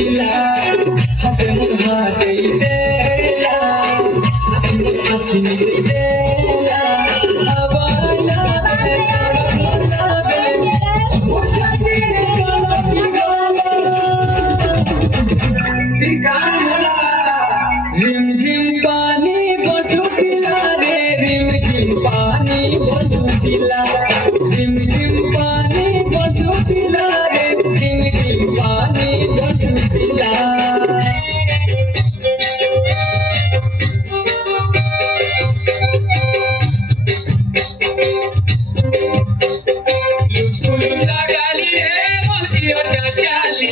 बसुतिला हात हात देला आखी देला आवाला रिमझिम पानी बसुतिला रे रिमझिम पानी बसुतिला रिमझिम पानी बसुतिला रे रिमझिम पानी बसुतिला लुचकुलुचा गाली रे मोती होता चाली